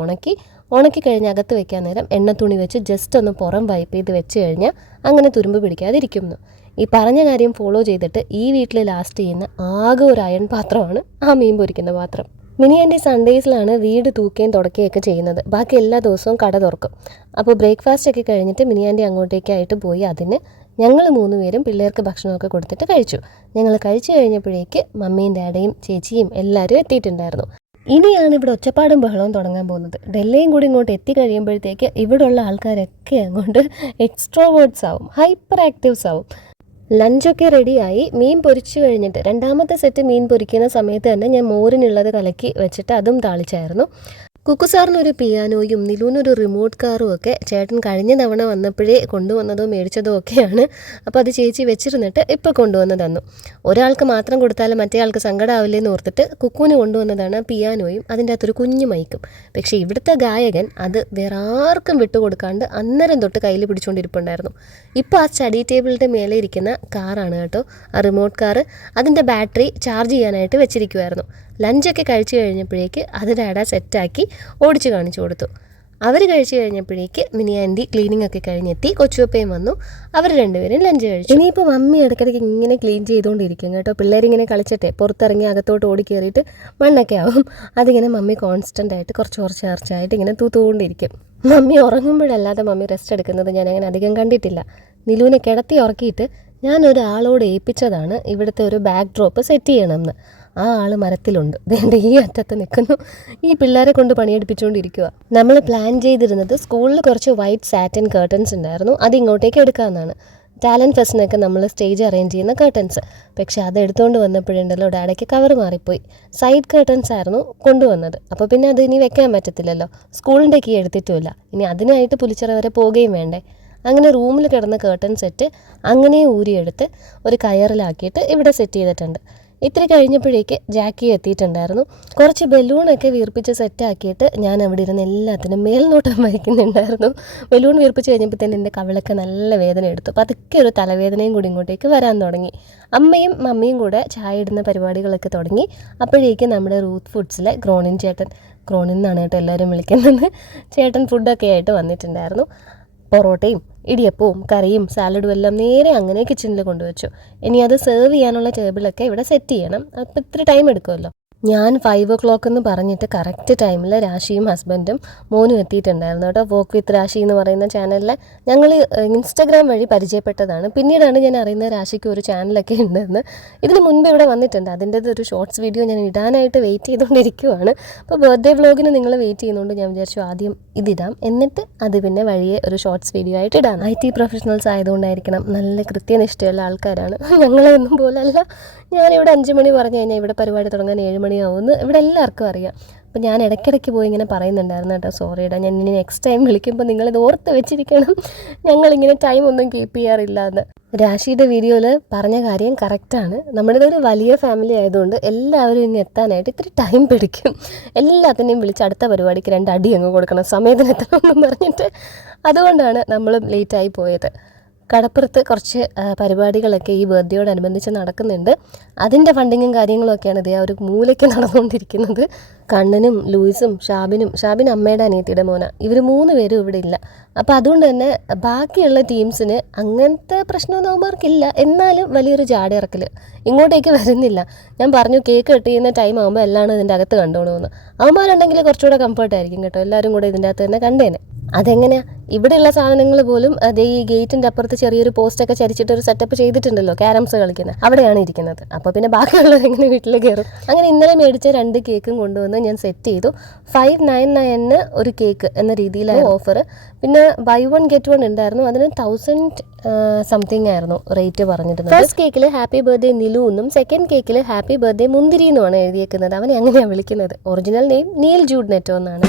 ഉണക്കി കഴിഞ്ഞ് അകത്ത് വെക്കാൻ നേരം എണ്ണ തുണി വെച്ച് ജസ്റ്റ് ഒന്ന് പുറം വൈപ്പ് ചെയ്ത് വെച്ച് കഴിഞ്ഞാൽ അങ്ങനെ തുരുമ്പ് പിടിക്കാതിരിക്കുന്നു. ഈ പറഞ്ഞ കാര്യം ഫോളോ ചെയ്തിട്ട് ഈ വീട്ടിൽ ലാസ്റ്റ് ചെയ്യുന്ന ആകെ ഒരു അയൺ പാത്രമാണ് ആ മീൻ പൊരിക്കുന്ന പാത്രം. മിനി ആൻറ്റി സൺഡേസിലാണ് വീട് തൂക്കുകയും തുടക്കുകയൊക്കെ ചെയ്യുന്നത്, ബാക്കി എല്ലാ ദിവസവും കട തുറക്കും. അപ്പോൾ ബ്രേക്ക്ഫാസ്റ്റ് ഒക്കെ കഴിഞ്ഞിട്ട് മിനി ആൻറ്റി അങ്ങോട്ടേക്കായിട്ട് പോയി അതിന് ഞങ്ങൾ 3 പേരും പിള്ളേർക്ക് ഭക്ഷണമൊക്കെ കൊടുത്തിട്ട് കഴിച്ചു. ഞങ്ങൾ കഴിച്ചു കഴിഞ്ഞപ്പോഴേക്ക് മമ്മിയും ഡാഡിയും ചേച്ചിയും എല്ലാവരും എത്തിയിട്ടുണ്ടായിരുന്നു. ഇനിയാണ് ഇവിടെ ഒച്ചപ്പാടും ബഹളവും തുടങ്ങാൻ പോകുന്നത്. ഡൽഹിയും കൂടി ഇങ്ങോട്ട് എത്തിക്കഴിയുമ്പോഴത്തേക്ക് ഇവിടെയുള്ള ആൾക്കാരൊക്കെ അങ്ങോട്ട് എക്സ്ട്രോവേർട്സ് ആവും, ഹൈപ്പർ ആക്റ്റീവ്സ് ആവും. ലഞ്ചൊക്കെ റെഡിയായി. മീൻ പൊരിച്ചു കഴിഞ്ഞിട്ട് 2ാമത്തെ സെറ്റ് മീൻ പൊരിക്കുന്ന സമയത്ത് തന്നെ ഞാൻ മോരിനുള്ളത് കലക്കി വെച്ചിട്ട് അതും താളിച്ചായിരുന്നു. കുക്കു സാറിനൊരു പിയാനോയും നിലൂനൊരു റിമോട്ട് കാറും ഒക്കെ ചേട്ടൻ കഴിഞ്ഞ തവണ വന്നപ്പോഴേ കൊണ്ടുവന്നതോ മേടിച്ചതോ ഒക്കെയാണ്. അപ്പോൾ അത് ചേച്ചി വെച്ചിരുന്നിട്ട് ഇപ്പോൾ കൊണ്ടുവന്ന് തന്നു. ഒരാൾക്ക് മാത്രം കൊടുത്താലും മറ്റേ ആൾക്ക് സങ്കടമാവില്ലേന്ന് ഓർത്തിട്ട് കുക്കുവിന് കൊണ്ടുവന്നതാണ് പിയാനോയും അതിൻ്റെ അകത്തൊരു കുഞ്ഞു മൈക്കും. പക്ഷേ ഇവിടുത്തെ ഗായകൻ അത് വേറെ ആർക്കും വിട്ടുകൊടുക്കാണ്ട് അന്നേരം തൊട്ട് കയ്യിൽ പിടിച്ചുകൊണ്ടിരിപ്പുണ്ടായിരുന്നു. ഇപ്പോൾ ആ സ്റ്റഡി ടേബിളിൻ്റെ മേലെ ഇരിക്കുന്ന കാറാണ് കേട്ടോ, ആ റിമോട്ട് കാറ്. അതിൻ്റെ ബാറ്ററി ചാർജ് ചെയ്യാനായിട്ട് വെച്ചിരിക്കുമായിരുന്നു. ലഞ്ചൊക്കെ കഴിച്ചു കഴിഞ്ഞപ്പോഴേക്ക് അത് ഡാഡ സെറ്റാക്കി ഓടിച്ച് കാണിച്ചു കൊടുത്തു. അവർ കഴിച്ചു കഴിഞ്ഞപ്പോഴേക്ക് മിനി ആൻറ്റി ക്ലീനിങ് ഒക്കെ കഴിഞ്ഞെത്തി. കൊച്ചുപ്പയും വന്നു. അവർ 2 പേരും ലഞ്ച് കഴിച്ചു. ഇനിയിപ്പോൾ മമ്മി ഇടയ്ക്കിടയ്ക്ക് ഇങ്ങനെ ക്ലീൻ ചെയ്തുകൊണ്ടിരിക്കും കേട്ടോ. പിള്ളേരിങ്ങനെ കളിച്ചിട്ടേ പുറത്തിറങ്ങി അകത്തോട്ട് ഓടി കയറിയിട്ട് മണ്ണൊക്കെ ആവും. അതിങ്ങനെ മമ്മി കോൺസ്റ്റൻ്റ് ആയിട്ട് കുറച്ചായിട്ട് ഇങ്ങനെ തൂത്തുകൊണ്ടിരിക്കും. മമ്മി ഉറങ്ങുമ്പോഴല്ലാതെ മമ്മി റെസ്റ്റ് എടുക്കുന്നത് ഞാൻ അങ്ങനെ അധികം കണ്ടിട്ടില്ല. നിലൂനെ കിടത്തി ഉറക്കിയിട്ട് ഞാനൊരാളോട് ഏൽപ്പിച്ചതാണ് ഇവിടുത്തെ ഒരു ബാക്ക് ഡ്രോപ്പ് സെറ്റ് ചെയ്യണമെന്ന്. ആ ആൾ മരത്തിലുണ്ട്, വേണ്ട ഈ അറ്റത്ത് നിൽക്കുന്നു. ഈ പിള്ളേരെ കൊണ്ട് പണിയെടുപ്പിച്ചുകൊണ്ടിരിക്കുക. നമ്മൾ പ്ലാൻ ചെയ്തിരുന്നത് സ്കൂളിൽ കുറച്ച് വൈറ്റ് സാറ്റിൻ കർട്ടൻസ് ഉണ്ടായിരുന്നു, അത് ഇങ്ങോട്ടേക്ക് എടുക്കാമെന്നാണ്. ടാലൻറ്റ് ഫെസ്റ്റിനൊക്കെ നമ്മൾ സ്റ്റേജ് അറേഞ്ച് ചെയ്യുന്ന കർട്ടൻസ്. പക്ഷെ അത് എടുത്തുകൊണ്ട് വന്നപ്പോഴുണ്ടല്ലോ ഡാഡയ്ക്ക് കവർ മാറിപ്പോയി. സൈഡ് കർട്ടൻസ് ആയിരുന്നു കൊണ്ടുവന്നത്. അപ്പോൾ പിന്നെ അത് ഇനി വെക്കാൻ പറ്റത്തില്ലല്ലോ, സ്കൂളിൻ്റെ കീ എടുത്തിട്ടുമില്ല. ഇനി അതിനായിട്ട് പുലിച്ചിറ വരെ പോവുകയും വേണ്ടേ. അങ്ങനെ റൂമിൽ കിടന്ന കർട്ടൻ സെറ്റ് അങ്ങനെ ഊരിയെടുത്ത് ഒരു കയറിലാക്കിയിട്ട് ഇവിടെ സെറ്റ് ചെയ്തിട്ടുണ്ട്. ഇത്തിരി കഴിഞ്ഞപ്പോഴേക്ക് ജാക്കി എത്തിയിട്ടുണ്ടായിരുന്നു. കുറച്ച് ബലൂണൊക്കെ വീർപ്പിച്ച് സെറ്റാക്കിയിട്ട് ഞാൻ അവിടെ ഇരുന്ന് എല്ലാത്തിനും മേൽനോട്ടം വഹിക്കുന്നുണ്ടായിരുന്നു. ബലൂൺ വീർപ്പിച്ച് കഴിഞ്ഞപ്പോൾ തന്നെ എൻ്റെ കവിളൊക്കെ നല്ല വേദന എടുത്തു. അപ്പോൾ അതൊക്കെ ഒരു തലവേദനയും കൂടി ഇങ്ങോട്ടേക്ക് വരാൻ തുടങ്ങി. അമ്മയും മമ്മിയും കൂടെ ചായ ഇടുന്ന പരിപാടികളൊക്കെ തുടങ്ങി. അപ്പോഴേക്കും നമ്മുടെ റൂത്ത് ഫുഡ്സിലെ ഗ്രോണിൻ ചേട്ടൻ, ഗ്രോണിൻ എന്നാണ് കേട്ടോ എല്ലാവരും വിളിക്കുന്നത്, ചേട്ടൻ ഫുഡൊക്കെ ആയിട്ട് വന്നിട്ടുണ്ടായിരുന്നു. പൊറോട്ടയും ഇടിയപ്പവും കറിയും സാലഡും എല്ലാം നേരെ അങ്ങനെ കിച്ചണിൽ കൊണ്ടുവച്ചു. ഇനി അത് സെർവ് ചെയ്യാനുള്ള ടേബിളൊക്കെ ഇവിടെ സെറ്റ് ചെയ്യണം. അപ്പോൾ ഇത്തിരി ടൈം എടുക്കുമല്ലോ. ഞാൻ 5 o'clock എന്ന് പറഞ്ഞിട്ട് കറക്റ്റ് ടൈമിൽ രാശിയും ഹസ്ബൻഡും മോനും എത്തിയിട്ടുണ്ടായിരുന്നു കേട്ടോ. വോക്ക് വിത്ത് രാശി എന്ന് പറയുന്ന ചാനലിൽ ഞങ്ങൾ ഇൻസ്റ്റഗ്രാം വഴി പരിചയപ്പെട്ടതാണ്. പിന്നീടാണ് ഞാൻ അറിയുന്നത് രാശിക്ക് ഒരു ചാനലൊക്കെ ഉണ്ടെന്ന്. ഇതിന് മുൻപ് ഇവിടെ വന്നിട്ടുണ്ട്. അതിൻ്റെത് ഒരു ഷോർട്സ് വീഡിയോ ഞാൻ ഇടാനായിട്ട് വെയിറ്റ് ചെയ്തുകൊണ്ടിരിക്കുവാണ്. അപ്പോൾ ബർത്ത്ഡേ വ്ളോഗിന് നിങ്ങൾ വെയിറ്റ് ചെയ്യുന്നതുകൊണ്ട് ഞാൻ വിചാരിച്ചു ആദ്യം ഇതിടാം, എന്നിട്ട് അത് പിന്നെ വഴിയെ ഒരു ഷോർട്സ് വീഡിയോ ആയിട്ട് ഇടാം. IT പ്രൊഫഷണൽസ് ആയതുകൊണ്ടായിരിക്കണം, നല്ല കൃത്യനിഷ്ഠയുള്ള ആൾക്കാരാണ്. ഞങ്ങളെയൊന്നും പോലല്ല. ഞാനിവിടെ 5 മണി പറഞ്ഞു കഴിഞ്ഞാൽ ഇവിടെ പരിപാടി തുടങ്ങാൻ 7 മണിയാവുമെന്ന് ഇവിടെ എല്ലാവർക്കും അറിയാം. അപ്പോൾ ഞാൻ ഇടയ്ക്കിടയ്ക്ക് പോയി ഇങ്ങനെ പറയുന്നുണ്ടായിരുന്നു കേട്ടോ, സോറിയിടാ, ഞാൻ ഇനി നെക്സ്റ്റ് ടൈം വിളിക്കുമ്പോൾ നിങ്ങളിത് ഓർത്ത് വെച്ചിരിക്കണം, ഞങ്ങളിങ്ങനെ ടൈം ഒന്നും കീപ്പ് ചെയ്യാറില്ല എന്ന്. രാശിയുടെ വീഡിയോയിൽ പറഞ്ഞ കാര്യം കറക്റ്റാണ്. നമ്മുടേതൊരു വലിയ ഫാമിലി ആയതുകൊണ്ട് എല്ലാവരും ഇനി എത്താനായിട്ട് ഇത്തിരി ടൈം പിടിക്കും. എല്ലാത്തിനെയും വിളിച്ച് അടുത്ത പരിപാടിക്ക് 2 അടി അങ്ങ് കൊടുക്കണം, സമയത്തിന് എത്തണമെന്ന് പറഞ്ഞിട്ട്. അതുകൊണ്ടാണ് നമ്മളും ലേറ്റായി പോയത്. കടപ്പുറത്ത് കുറച്ച് പരിപാടികളൊക്കെ ഈ ബർത്ത്ഡേയോടനുബന്ധിച്ച് നടക്കുന്നുണ്ട്. അതിൻ്റെ ഫണ്ടിങ്ങും കാര്യങ്ങളൊക്കെയാണ് ഇതേ ഒരു മൂലയ്ക്ക് നടന്നുകൊണ്ടിരിക്കുന്നത്. കണ്ണനും ലൂയിസും ഷാബിൻ അമ്മയുടെ അനിയത്തിയുടെ മോന, ഇവർ 3 പേരും ഇവിടെ ഇല്ല. അപ്പോൾ അതുകൊണ്ട് തന്നെ ബാക്കിയുള്ള ടീംസിന് അങ്ങനത്തെ പ്രശ്നമൊന്നും അവന്മാർക്കില്ല. എന്നാലും വലിയൊരു ജാടയിറക്കൽ, ഇങ്ങോട്ടേക്ക് വരുന്നില്ല. ഞാൻ പറഞ്ഞു കേക്ക് കട്ട് ചെയ്യുന്ന ടൈം ആകുമ്പോൾ എല്ലാം ഇതിൻ്റെ അകത്ത് കണ്ടോണമെന്ന്. അവന്മാരുണ്ടെങ്കിൽ കുറച്ചുകൂടെ കംഫർട്ടായിരിക്കും കേട്ടോ, എല്ലാവരും കൂടെ ഇതിൻ്റെ അകത്ത് തന്നെ കണ്ടേനെ. അതെങ്ങനെയാണ് ഇവിടെയുള്ള സാധനങ്ങൾ പോലും അതേ ഈ ഗേറ്റിൻ്റെ അപ്പുറത്ത് ചെറിയൊരു പോസ്റ്റൊക്കെ ചരിച്ചിട്ട് ഒരു സെറ്റപ്പ് ചെയ്തിട്ടുണ്ടല്ലോ ക്യാരംസ് കളിക്കുന്നത്, അവിടെയാണ് ഇരിക്കുന്നത്. അപ്പോൾ പിന്നെ ബാക്കിയുള്ളത് എങ്ങനെ വീട്ടിൽ കയറും. അങ്ങനെ ഇന്നലെ മേടിച്ച 2 കേക്കും കൊണ്ടുവന്ന് ഞാൻ സെറ്റ് ചെയ്തു. 599 ഒരു കേക്ക് എന്ന രീതിയിലാണ് ഓഫർ. പിന്നെ ബൈ 1 get 1 ഉണ്ടായിരുന്നു, അതിന് 1000 സംതിങ് ആയിരുന്നു റേറ്റ് പറഞ്ഞിരുന്നത്. ഫസ്റ്റ് കേക്കിൽ ഹാപ്പി ബർത്ത്ഡേ നിലു എന്നും സെക്കൻഡ് കേക്കിൽ ഹാപ്പി ബർത്ത്ഡേ മുന്തിരി എന്നുമാണ് എഴുതിയേക്കുന്നത്. അവനെ അങ്ങനെയാണ് വിളിക്കുന്നത്. ഒറിജിനൽ നെയിം നീൽ ജൂഡ് നെറ്റോ എന്നാണ്.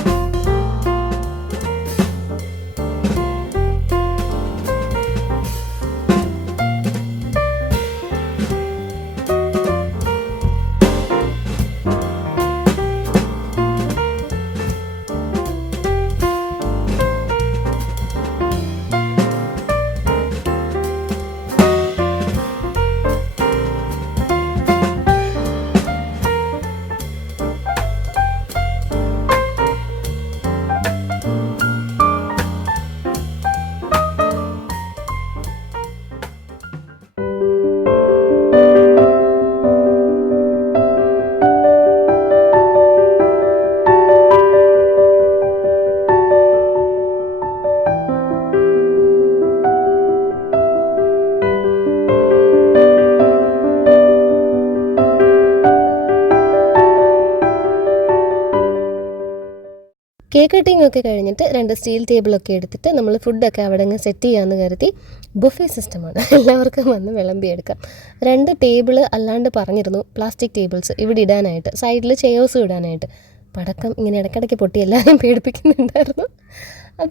കേക്ക് കട്ടിംഗ് ഒക്കെ കഴിഞ്ഞിട്ട് 2 സ്റ്റീൽ ടേബിളൊക്കെ എടുത്തിട്ട് നമ്മൾ ഫുഡൊക്കെ അവിടെ അങ്ങ് സെറ്റ് ചെയ്യാമെന്ന് കരുതി. ബുഫേ സിസ്റ്റമാണ്, എല്ലാവർക്കും വന്ന് വിളമ്പിയെടുക്കാം. 2 ടേബിൾ അല്ലാണ്ട് പറഞ്ഞിരുന്നു, പ്ലാസ്റ്റിക് ടേബിൾസ് ഇവിടെ ഇടാനായിട്ട്, സൈഡിൽ ചെയേഴ്സും ഇടാനായിട്ട്. പടക്കം ഇങ്ങനെ ഇടയ്ക്കിടയ്ക്ക് പൊട്ടി എല്ലാവരെയും പേടിപ്പിക്കുന്നുണ്ടായിരുന്നു.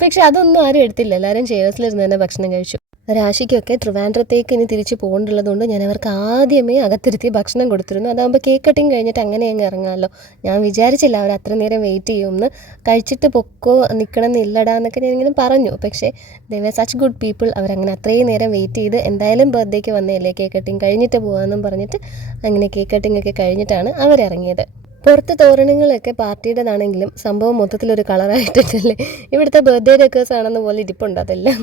പക്ഷെ അതൊന്നും ആരും എടുത്തില്ല, എല്ലാവരും ചെയേഴ്സിലിരുന്ന് തന്നെ ഭക്ഷണം കഴിച്ചു. രാശിക്കൊക്കെ ട്രിവാൻഡ്രത്തേക്ക് ഇനി തിരിച്ച് പോകേണ്ടുള്ളതുകൊണ്ട് ഞാൻ അവർക്ക് ആദ്യമേ അകത്തിരുത്തി ഭക്ഷണം കൊടുത്തിരുന്നു. അതാകുമ്പോൾ കേക്ക് കട്ടിങ് കഴിഞ്ഞിട്ട് അങ്ങനെ അങ്ങ് ഇറങ്ങാമല്ലോ. ഞാൻ വിചാരിച്ചില്ല അവർ അത്ര നേരം വെയിറ്റ് ചെയ്യുമെന്ന്. കഴിച്ചിട്ട് പൊക്കോ നിൽക്കണം എന്നില്ലടാ എന്നൊക്കെ ഞാനിങ്ങനെ പറഞ്ഞു. പക്ഷേ ദേ വർ സച്ച് ഗുഡ് പീപ്പിൾ. അവരങ്ങനെ അത്രയും നേരം വെയിറ്റ് ചെയ്ത് എന്തായാലും ബർത്ത്ഡേക്ക് വന്നതല്ലേ, കേക്ക് കട്ടിങ് കഴിഞ്ഞിട്ട് പോകാമെന്നും പറഞ്ഞിട്ട് അങ്ങനെ കേക്ക് കട്ടിങ് ഒക്കെ കഴിഞ്ഞിട്ടാണ് അവരിറങ്ങിയത്. പുറത്ത് തോരണങ്ങളൊക്കെ പാർട്ടിയുടേതാണെങ്കിലും സംഭവം മൊത്തത്തിലൊരു കളറായിട്ടിട്ടല്ലേ. ഇവിടുത്തെ ബർത്ത്ഡേ ഡെക്കേഴ്സ് ആണെന്ന് പോലെ ഇരിപ്പുണ്ട് അതെല്ലാം.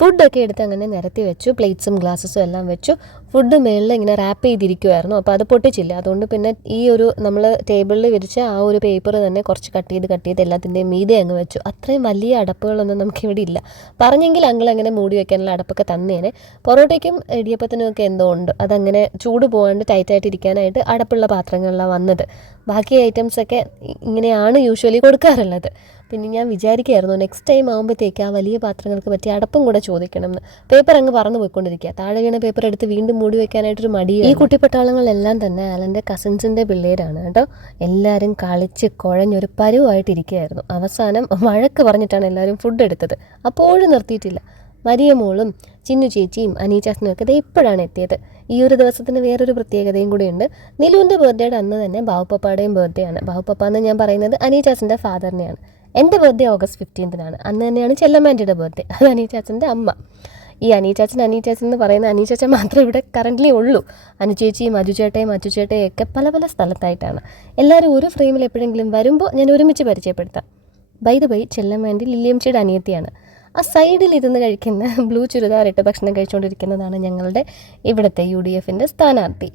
ഫുഡൊക്കെ എടുത്ത് അങ്ങനെ നിരത്തി വെച്ചു, പ്ലേറ്റ്സും ഗ്ലാസ്സസും എല്ലാം വെച്ചു. ഫുഡ് മേളിൽ ഇങ്ങനെ റാപ്പ് ചെയ്തിരിക്കുമായിരുന്നു, അപ്പോൾ അത് പൊട്ടിച്ചില്ല. അതുകൊണ്ട് പിന്നെ ഈ ഒരു നമ്മൾ ടേബിളിൽ വിരിച്ച ആ ഒരു പേപ്പർ തന്നെ കുറച്ച് കട്ട് ചെയ്ത് എല്ലാത്തിൻ്റെയും മീതെ അങ്ങ് വെച്ചു. അത്രയും വലിയ അടപ്പുകളൊന്നും നമുക്കിവിടെ ഇല്ല. പറഞ്ഞെങ്കിൽ അങ്ങൾ അങ്ങനെ മൂടി വയ്ക്കാനുള്ള അടപ്പൊക്കെ തന്നേനെ. പൊറോട്ടയ്ക്കും ഇടിയപ്പത്തിനും ഒക്കെ എന്തോ ഉണ്ട്, അതങ്ങനെ ചൂട് പോകാണ്ട് ടൈറ്റായിട്ട് ഇരിക്കാനായിട്ട് അടപ്പുള്ള പാത്രങ്ങളിലാണ് വന്നത്. ബാക്കി ഐറ്റംസൊക്കെ ഇങ്ങനെയാണ് യൂഷ്വലി കൊടുക്കാറുള്ളത്. പിന്നെ ഞാൻ വിചാരിക്കുകയായിരുന്നു നെക്സ്റ്റ് ടൈം ആകുമ്പോഴത്തേക്ക് ആ വലിയ പാത്രങ്ങൾക്ക് പറ്റിയ അടപ്പും കൂടെ ചോദിക്കണം എന്ന്. പേപ്പർ അങ്ങ് പറന്ന് പോയിക്കൊണ്ടിരിക്കുക, താഴെ വീണ പേപ്പർ എടുത്ത് വീണ്ടും മൂടി വെക്കാനായിട്ടൊരു മടിയാണ്. ഈ കുട്ടിപ്പട്ടാളങ്ങളെല്ലാം തന്നെ അലൻ്റെ കസിൻസിൻ്റെ പിള്ളേരാണ് കേട്ടോ. എല്ലാവരും കളിച്ച് കുഴഞ്ഞൊരു പരുവായിട്ടിരിക്കുകയായിരുന്നു. അവസാനം വഴക്ക് പറഞ്ഞിട്ടാണ് എല്ലാവരും ഫുഡ് എടുത്തത്. അപ്പോഴും നിർത്തിയിട്ടില്ല. മരിയ മോളും ചിന്നു ചേച്ചിയും അനീചാച്ചനും ഒക്കെ ഇപ്പോഴാണ് എത്തിയത്. ഈ ഒരു ദിവസത്തിന് വേറൊരു പ്രത്യേകതയും കൂടിയുണ്ട്. നിലുവിൻ്റെ ബർത്ത്ഡേയുടെ അന്ന് തന്നെ ബാവുപ്പപ്പായുടെയും ബർത്ത്ഡേ ആണ്. ബാവുപ്പപ്പ എന്ന് ഞാൻ പറയുന്നത് അനീചാച്ചൻ്റെ ഫാദറിനെയാണ്. എൻ്റെ ബർത്ത്ഡേ ഓഗസ്റ്റ് 15-നാണ്. അന്ന് തന്നെയാണ് ചെല്ലമ്മാൻ്റിയുടെ ബർത്ത്ഡേ, അത് അനീചാച്ചൻ്റെ അമ്മ. ഈ അനീചാച്ചൻ എന്ന് പറയുന്ന അനീചാച്ചൻ മാത്രമേ ഇവിടെ കറൻ്റ്ലി ഉള്ളൂ. അനുചേച്ചിയും അജുചേട്ടയും അച്ചുചേട്ടയും ഒക്കെ പല പല സ്ഥലത്തായിട്ടാണ്. എല്ലാവരും ഒരു ഫ്രെയിമിൽ എപ്പോഴെങ്കിലും വരുമ്പോൾ ഞാൻ ഒരുമിച്ച് പരിചയപ്പെടുത്താം. ബൈ ദ ബൈ, ചെല്ലമ്മാൻ്റി ലില്ലിയംച്ചിയുടെ അനിയത്തിയാണ്. ആ സൈഡിൽ ഇരുന്ന് കഴിക്കുന്ന ബ്ലൂ ചുരിദാറിട്ട് ഭക്ഷണം കഴിച്ചുകൊണ്ടിരിക്കുന്നതാണ് ഞങ്ങളുടെ ഇവിടുത്തെ UDFൻ്റെ സ്ഥാനാർത്ഥി.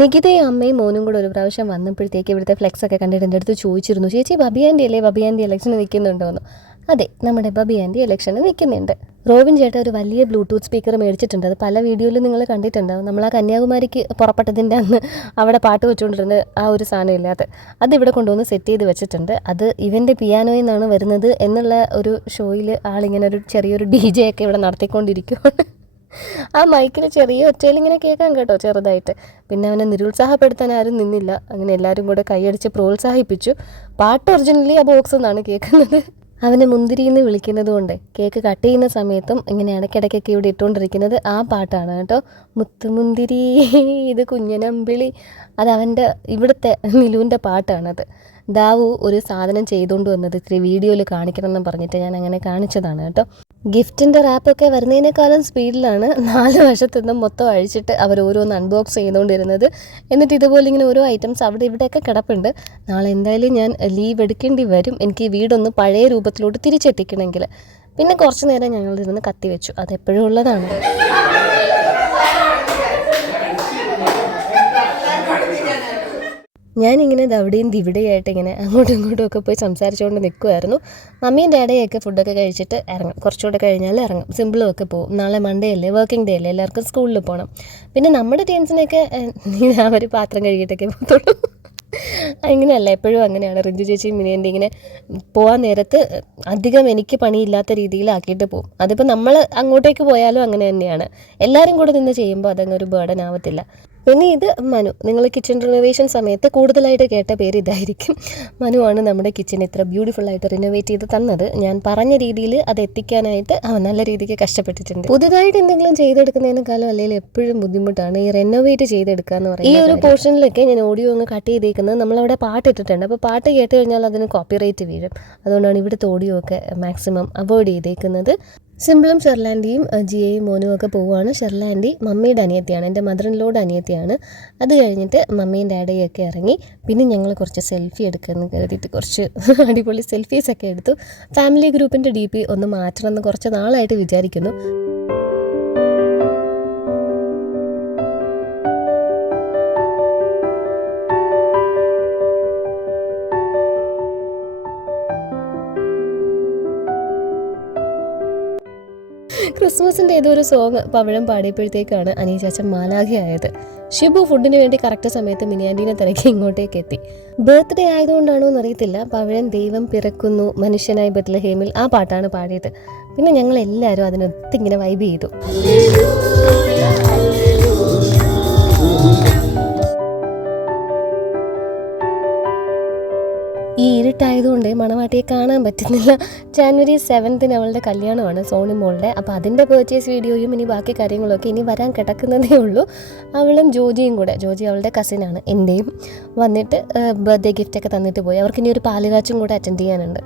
നികിതയും അമ്മയും മോനും കൂടെ ഒരു പ്രാവശ്യം വന്നപ്പോഴത്തേക്ക് ഇവിടുത്തെ ഫ്ലെക്സൊക്കെ കണ്ടിട്ട് എൻ്റെ അടുത്ത് ചോദിച്ചിരുന്നു, ചേച്ചി ബബി ആൻറ്റി ഇലക്ഷന് നിൽക്കുന്നുണ്ടോ എന്ന്. അതെ, നമ്മുടെ ബബി ആൻറ്റി ഇലക്ഷന് നിൽക്കുന്നുണ്ട്. റോബിൻ ചേട്ടൻ ഒരു വലിയ ബ്ലൂടൂത്ത് സ്പീക്കർ മേടിച്ചിട്ടുണ്ട്. അത് പല വീഡിയോയിലും നിങ്ങൾ കണ്ടിട്ടുണ്ടാവും. നമ്മൾ ആ കന്യാകുമാരിക്ക് പുറപ്പെട്ടതിൻ്റെ അന്ന് അവിടെ പാട്ട് വെച്ചുകൊണ്ടിരുന്ന ആ ഒരു സാധനം ഇല്ലാത്ത അതിവിടെ കൊണ്ടുവന്ന് സെറ്റ് ചെയ്ത് വെച്ചിട്ടുണ്ട്. അത് ഇവൻ്റെ പിയാനോയിൽ നിന്നാണ് വരുന്നത് എന്നുള്ള ഒരു ഷോയിൽ ആളിങ്ങനെ ഒരു ചെറിയൊരു DJ ഒക്കെ ഇവിടെ നടത്തിക്കൊണ്ടിരിക്കുകയാണ്. ആ മൈക്കിൽ ചെറിയ ഒറ്റയിൽ ഇങ്ങനെ കേൾക്കാൻ കേട്ടോ, ചെറുതായിട്ട്. പിന്നെ അവനെ നിരുത്സാഹപ്പെടുത്താൻ ആരും നിന്നില്ല. അങ്ങനെ എല്ലാവരും കൂടെ കൈയടിച്ച് പ്രോത്സാഹിപ്പിച്ചു. പാട്ട് ഒറിജിനലി ആ ബോക്സിൽ നിന്നാണ് കേൾക്കുന്നത്. അവനെ മുന്തിരി എന്ന് വിളിക്കുന്നത് കൊണ്ട് കേക്ക് കട്ട് ചെയ്യുന്ന സമയത്തും ഇങ്ങനെ ഇടയ്ക്കിടയ്ക്കൊക്കെ ഇവിടെ ഇട്ടുകൊണ്ടിരിക്കുന്നത് ആ പാട്ടാണ് കേട്ടോ. മുത്തുമുന്തിരി ഇത് കുഞ്ഞനമ്പിളി, അത് അവൻ്റെ ഇവിടുത്തെ നിലുവിൻ്റെ പാട്ടാണത്. ദാവു ഒരു സാധനം ചെയ്തുകൊണ്ട് വന്നത് ഇത്തിരി വീഡിയോയിൽ കാണിക്കണം എന്ന് പറഞ്ഞിട്ട് ഞാൻ അങ്ങനെ കാണിച്ചതാണ് കേട്ടോ. ഗിഫ്റ്റിൻ്റെ റാപ്പൊക്കെ വരുന്നതിനേക്കാളും സ്പീഡിലാണ് 4 വശത്തു നിന്നും മൊത്തം അഴിച്ചിട്ട് അവർ ഓരോന്ന് അൺബോക്സ് ചെയ്തുകൊണ്ടിരുന്നത്. എന്നിട്ട് ഇതുപോലെ ഇങ്ങനെ ഓരോ ഐറ്റംസ് അവിടെ ഇവിടെയൊക്കെ കിടപ്പുണ്ട്. നാളെ എന്തായാലും ഞാൻ ലീവ് എടുക്കേണ്ടി വരും, എനിക്ക് ഈ വീടൊന്ന് പഴയ രൂപത്തിലോട്ട് തിരിച്ചെത്തിക്കണമെങ്കിൽ. പിന്നെ കുറച്ച് നേരം ഞങ്ങളിരുന്ന് കത്തി വെച്ചു, അതെപ്പോഴും ഉള്ളതാണ്. ഞാനിങ്ങനെ അവിടെയും ഇവിടെയായിട്ട് ഇങ്ങനെ അങ്ങോട്ടും ഇങ്ങോട്ടും ഒക്കെ പോയി സംസാരിച്ചുകൊണ്ട് നിൽക്കുമായിരുന്നു. മമ്മിയും ഡാഡിയൊക്കെ ഫുഡൊക്കെ കഴിച്ചിട്ട് ഇറങ്ങും, കുറച്ചുകൂടെ കഴിഞ്ഞാൽ ഇറങ്ങും. സിമ്പിളും ഒക്കെ പോകും. നാളെ മൺഡേ അല്ലേ, വർക്കിംഗ് ഡേ അല്ലേ, എല്ലാവർക്കും സ്കൂളിൽ പോകണം. പിന്നെ നമ്മുടെ ടീംസിനൊക്കെ അവർ പാത്രം കഴുകിയിട്ടൊക്കെ പോകത്തുള്ളൂ. അങ്ങനെയല്ല, എപ്പോഴും അങ്ങനെയാണ്. റിഞ്ചു ചേച്ചിയും മിനിയൻ്റെ ഇങ്ങനെ പോകാൻ നേരത്ത് അധികം എനിക്ക് പണിയില്ലാത്ത രീതിയിലാക്കിയിട്ട് പോകും. അതിപ്പോൾ നമ്മൾ അങ്ങോട്ടേക്ക് പോയാലും അങ്ങനെ തന്നെയാണ്. എല്ലാവരും കൂടെ നിന്ന് ചെയ്യുമ്പോൾ അതങ്ങ് ഒരു ബേർഡൻ ആവത്തില്ല. പിന്നെ ഇത് മനു. നിങ്ങൾ കിച്ചൺ റിനോവേഷൻ സമയത്ത് കൂടുതലായിട്ട് കേട്ട പേര് ഇതായിരിക്കും. മനുവാണ് നമ്മുടെ കിച്ചൺ ഇത്ര ബ്യൂട്ടിഫുള്ളായിട്ട് റിനോവേറ്റ് ചെയ്ത് തന്നത്. ഞാൻ പറഞ്ഞ രീതിയിൽ അത് എത്തിക്കാനായിട്ട് അവൻ നല്ല രീതിക്ക് കഷ്ടപ്പെട്ടിട്ടുണ്ട്. പുതുതായിട്ട് എന്തെങ്കിലും ചെയ്തെടുക്കുന്നതിനേക്കാളും അല്ലെങ്കിൽ എപ്പോഴും ബുദ്ധിമുട്ടാണ് ഈ റെനോവേറ്റ് ചെയ്തെടുക്കുക എന്ന് പറയുന്നത്. ഈ ഒരു പോർഷനിലൊക്കെ ഞാൻ ഓഡിയോ അങ്ങ് കട്ട് ചെയ്തേക്കുന്നത്. നമ്മളവിടെ പാട്ട് ഇട്ടിട്ടുണ്ട്, അപ്പോൾ പാട്ട് കേട്ട് കഴിഞ്ഞാൽ അതിന് കോപ്പിറൈറ്റ് വീഴും. അതുകൊണ്ടാണ് ഇവിടുത്തെ ഓഡിയോ ഒക്കെ മാക്സിമം അവോയ്ഡ് ചെയ്തേക്കുന്നത്. സിമ്പിളും ഷെർലാൻഡിയും ജിയയും മോനും ഒക്കെ പോവുകയാണ്. ഷെർലാൻഡി മമ്മിയുടെ അനിയത്തിയാണ്, എൻ്റെ മദർ ഇൻ ലോയുടെ അനിയത്തിയാണ്. അത് കഴിഞ്ഞിട്ട് മമ്മിയും ഡാഡിയും ഒക്കെ ഇറങ്ങി. പിന്നെ ഞങ്ങൾ കുറച്ച് സെൽഫി എടുക്കാമെന്ന് കരുതിയിട്ട് കുറച്ച് അടിപൊളി സെൽഫീസൊക്കെ എടുത്തു. ഫാമിലി ഗ്രൂപ്പിൻ്റെ DP ഒന്ന് മാറ്റണമെന്ന് കുറച്ച് നാളായിട്ട് വിചാരിക്കുന്നു. ക്രിസ്മസിൻ്റെ ഏതൊരു സോങ് പവിഴം പാടിയപ്പോഴത്തേക്കാണ് അനീചാച്ചൻ മാലാഖയായത്. ഷിബു ഫുഡിന് വേണ്ടി കറക്റ്റ് സമയത്ത് മിനിയാൻറ്റീനെ തിരക്കി ഇങ്ങോട്ടേക്ക് എത്തി. ബർത്ത്ഡേ ആയതുകൊണ്ടാണോ എന്നറിയത്തില്ല, പവിഴൻ ദൈവം പിറക്കുന്നു മനുഷ്യനായി ബത്ലഹേമിൽ ആ പാട്ടാണ് പാടിയത്. പിന്നെ ഞങ്ങൾ എല്ലാവരും അതിനൊത്തിങ്ങനെ വൈബ് ചെയ്തു. ഈ ഇരുട്ടായതുകൊണ്ട് മണവാട്ടിയെ കാണാൻ പറ്റുന്നില്ല. ജാനുവരി 7 അവളുടെ കല്യാണമാണ്, സോണി മോളുടെ. അപ്പോൾ അതിൻ്റെ പർച്ചേസ് വീഡിയോയും ഇനി ബാക്കി കാര്യങ്ങളൊക്കെ ഇനി വരാൻ കിടക്കുന്നതേ ഉള്ളൂ. അവളും ജോജിയും കൂടെ, ജോജി അവളുടെ കസിനാണ്, എൻ്റെയും, വന്നിട്ട് ബർത്ത്ഡേ ഗിഫ്റ്റൊക്കെ തന്നിട്ട് പോയി. അവർക്ക് ഇനി ഒരു പാലുകാച്ചും കൂടെ അറ്റൻഡ് ചെയ്യാനുണ്ട്.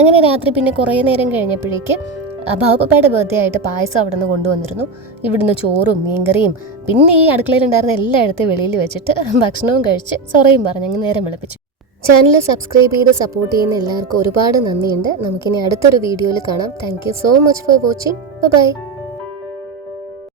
അങ്ങനെ രാത്രി പിന്നെ കുറേ നേരം കഴിഞ്ഞപ്പോഴേക്ക് ബാബുപ്പയുടെ ബർത്ത്ഡേ ആയിട്ട് പായസം അവിടെ നിന്ന് കൊണ്ടുവന്നിരുന്നു. ഇവിടുന്ന് ചോറും മീൻകറിയും പിന്നെ ഈ അടുക്കളയിലുണ്ടായിരുന്ന എല്ലായിടത്തും വെളിയിൽ വെച്ചിട്ട് ഭക്ഷണവും കഴിച്ച് സൊറയും പറഞ്ഞ് അങ്ങ് നേരം വിളിപ്പിച്ചു. ചാനൽ സബ്സ്ക്രൈബ് ചെയ്ത് സപ്പോർട്ട് ചെയ്യുന്ന എല്ലാവർക്കും ഒരുപാട് നന്ദിയുണ്ട്. നമുക്കിനി അടുത്തൊരു വീഡിയോയിൽ കാണാം. Thank you so much for watching. By.